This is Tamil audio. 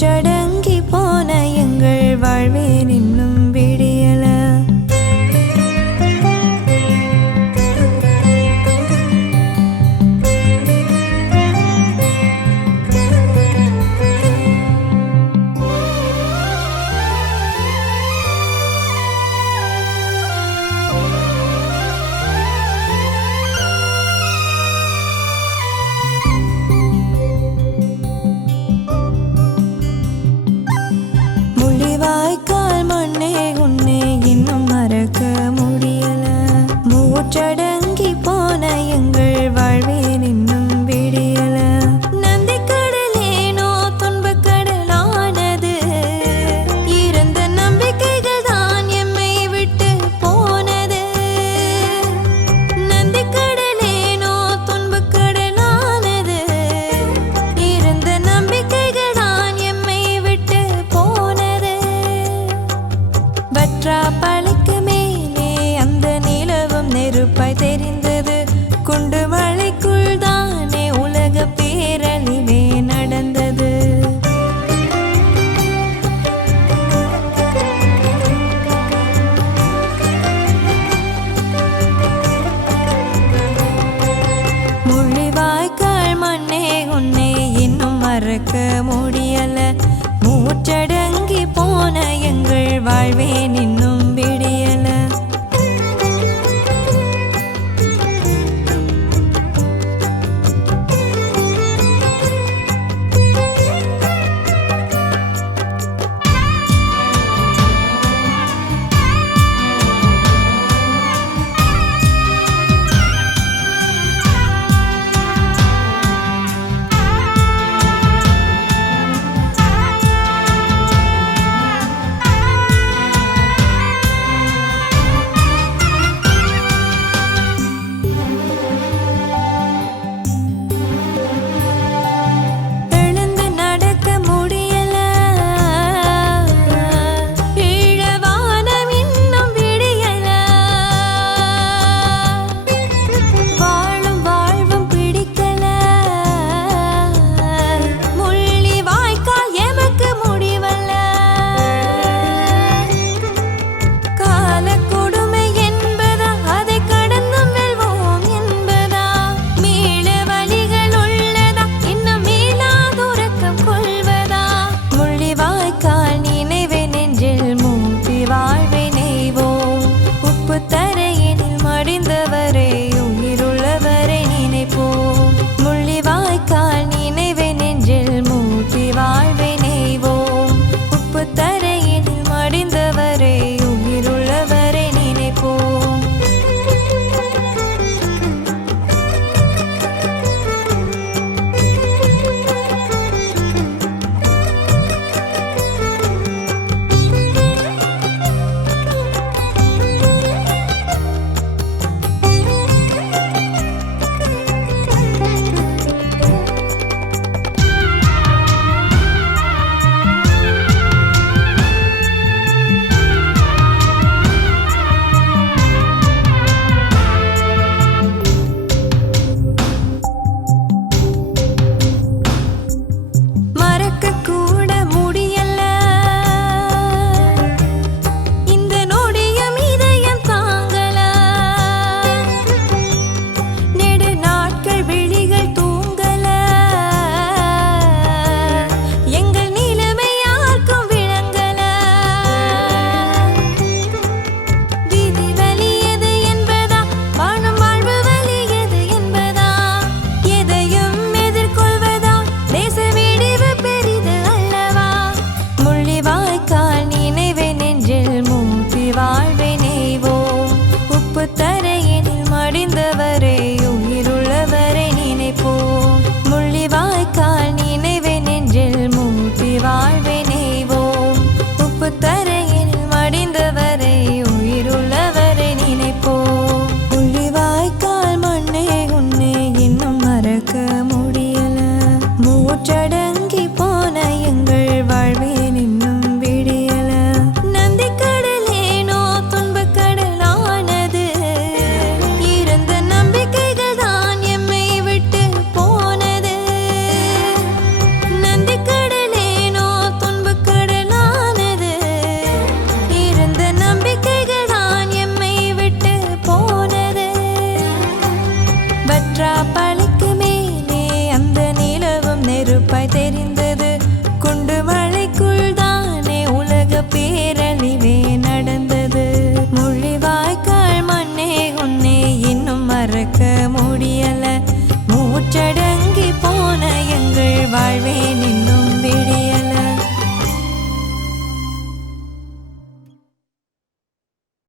சடங்கி போன எங்கள் வாழ்வேனின் முச்சடங்கி போன எங்கள் வாழ்வே நின்னும் விடியல. நந்தி கடலேனோ துன்ப கடலானது. இருந்த நம்பிக்கைகள் தான் எம்மை விட்டு போனது. நந்தி கடலேனோ துன்ப கடலானது. இருந்த நம்பிக்கைகள் தான் எம்மை விட்டு போனது. பற்றா பல தெரிந்தது. குண்டு மழைக்குள் தானே உலக பேரழிவே நடந்தது. முள்ளிவாய்க்கால் மண்ணே உன்னை இன்னும் மறக்க முடியல. மூச்சடங்கி போன எங்கள் வாழ்வே நின்று தெரிந்து